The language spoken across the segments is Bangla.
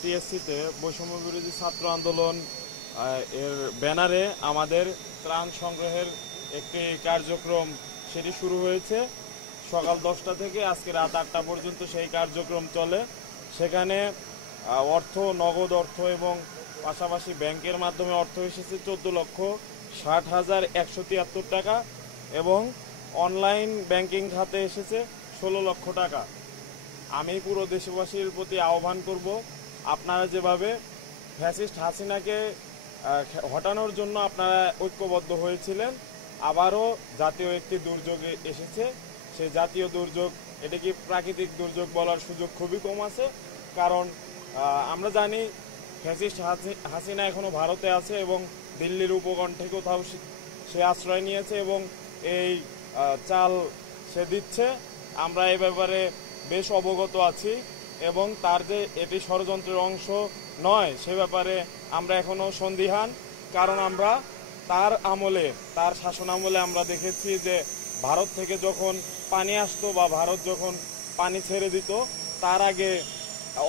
টিএসসিতে বৈষম্য বিরোধী ছাত্র আন্দোলন এর ব্যানারে আমাদের ত্রাণ সংগ্রহের একটি কার্যক্রম সেটি শুরু হয়েছে সকাল 10টা থেকে আজকে রাত 8টা পর্যন্ত সেই কার্যক্রম চলে। সেখানে নগদ অর্থ এবং পাশাপাশি ব্যাংকের মাধ্যমে অর্থ এসেছে 14,60,173 টাকা এবং অনলাইন ব্যাংকিং খাতে এসেছে 16 লক্ষ টাকা। আমি পুরো দেশবাসীর প্রতি আহ্বান করব, আপনারা যেভাবে ফ্যাসিস্ট হাসিনাকে হটানোর জন্য আপনারা ঐক্যবদ্ধ হয়েছিলেন, আবারও জাতীয় একটি দুর্যোগ এসেছে। সেই জাতীয় দুর্যোগ, এটা কি প্রাকৃতিক দুর্যোগ বলার সুযোগ খুবই কম আছে, কারণ আমরা জানি ফ্যাসিস্ট হাসিনা এখনো ভারতে আছে এবং দিল্লির উপকণ্ঠে কোথাও সে আশ্রয় নিয়েছে এবং এই চাল সে দিচ্ছে। আমরা এই ব্যাপারে বেশ অবগত আছি এবং তার যে এটি ষড়যন্ত্রের অংশ নয় সে ব্যাপারে আমরা এখনো সন্দিহান, কারণ আমরা তার শাসন আমলে আমরা দেখেছি যে ভারত থেকে যখন পানি আসতো বা ভারত যখন পানি ছেড়ে দিত, তার আগে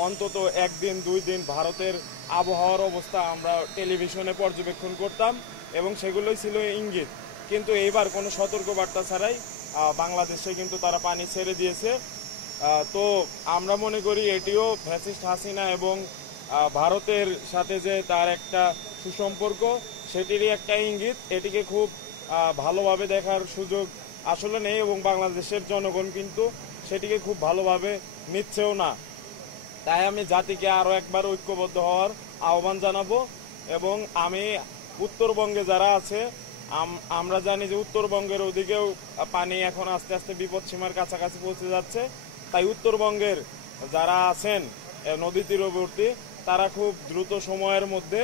অন্তত একদিন 2 দিন ভারতের আবহাওয়ার অবস্থা আমরা টেলিভিশনে পর্যবেক্ষণ করতাম এবং সেগুলোই ছিল ইঙ্গিত। কিন্তু এইবার কোনো সতর্কবার্তা ছাড়াই বাংলাদেশে কিন্তু তারা পানি ছেড়ে দিয়েছে। তো আমরা মনে করি এটিও ফ্যাসিস্ট হাসিনা এবং ভারতের সাথে যে তার একটা সুসম্পর্ক সেটিরই একটা ইঙ্গিত। এটিকে খুব ভালোভাবে দেখার সুযোগ আসলে নেই এবং বাংলাদেশের জনগণ কিন্তু সেটিকে খুব ভালোভাবে নিচ্ছেও না। তাই আমি জাতিকে আরও একবার ঐক্যবদ্ধ হওয়ার আহ্বান জানাবো এবং আমি উত্তরবঙ্গে যারা আছে, আমরা জানি যে উত্তরবঙ্গের ওদিকেও পানি এখন আস্তে আস্তে বিপদসীমার কাছাকাছি পৌঁছে যাচ্ছে। তাই উত্তরবঙ্গের যারা আছেন নদী তীরবর্তী, তারা খুব দ্রুত সময়ের মধ্যে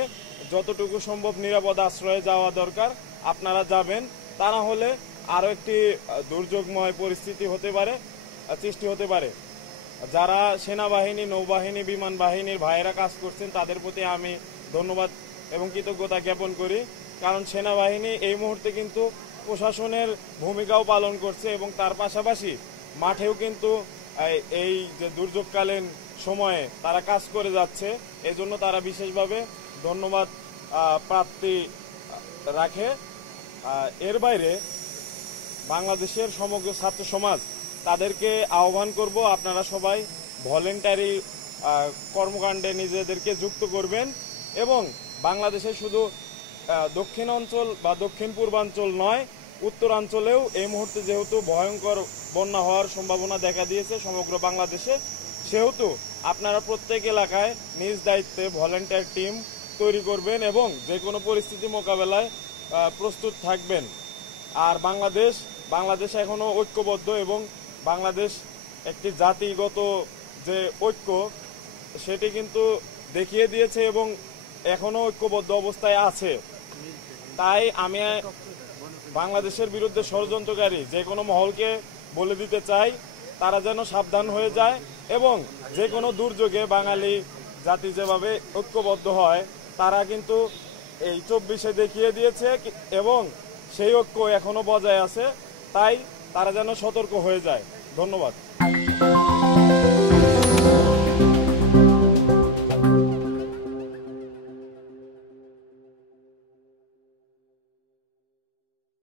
যতটুকু সম্ভব নিরাপদ আশ্রয়ে যাওয়া দরকার আপনারা যাবেন। তা না হলে আরও একটি দুর্যোগময় পরিস্থিতি সৃষ্টি হতে পারে। যারা সেনাবাহিনী, নৌবাহিনী, বিমান বাহিনীর ভাইয়েরা কাজ করছেন তাদের প্রতি আমি ধন্যবাদ এবং কৃতজ্ঞতা জ্ঞাপন করি, কারণ সেনাবাহিনী এই মুহূর্তে কিন্তু প্রশাসনের ভূমিকাও পালন করছে এবং তার পাশাপাশি মাঠেও কিন্তু এই যে দুর্যোগকালীন সময়ে তারা কাজ করে যাচ্ছে। এজন্য তারা বিশেষভাবে ধন্যবাদ প্রাপ্তি রাখে। এর বাইরে বাংলাদেশের সমগ্র ছাত্র সমাজ, তাদেরকে আহ্বান করব আপনারা সবাই ভলেন্টারি কর্মকাণ্ডে নিজেদেরকে যুক্ত করবেন এবং বাংলাদেশে শুধু দক্ষিণ অঞ্চল বা দক্ষিণ পূর্বাঞ্চল নয়, উত্তরাঞ্চলেও এই মুহূর্তে যেহেতু ভয়ঙ্কর বন্যা হওয়ার সম্ভাবনা দেখা দিয়েছে সমগ্র বাংলাদেশে, সেহেতু আপনারা প্রত্যেক এলাকায় নিজ দায়িত্বে ভলেন্টিয়ার টিম তৈরি করবেন এবং যে কোনো পরিস্থিতি মোকাবেলায় প্রস্তুত থাকবেন। আর বাংলাদেশ এখনো ঐক্যবদ্ধ এবং বাংলাদেশ একটি জাতিগত যে ঐক্য সেটি কিন্তু দেখিয়ে দিয়েছে এবং এখনো ঐক্যবদ্ধ অবস্থায় আছে। তাই আমি বাংলাদেশের বিরুদ্ধে ষড়যন্ত্রকারী যে কোনো মহলকে বলে দিতে চাই, তারা যেন সাবধান হয়ে যায় এবং যে কোনো দুর্যোগে বাঙালি জাতি যেভাবে ঐক্যবদ্ধ হয় তারা কিন্তু এই 24-এ দেখিয়ে দিয়েছে এবং সেই ঐক্য এখনো বজায় আছে। তাই তারা যেন সতর্ক হয়ে যায়। ধন্যবাদ।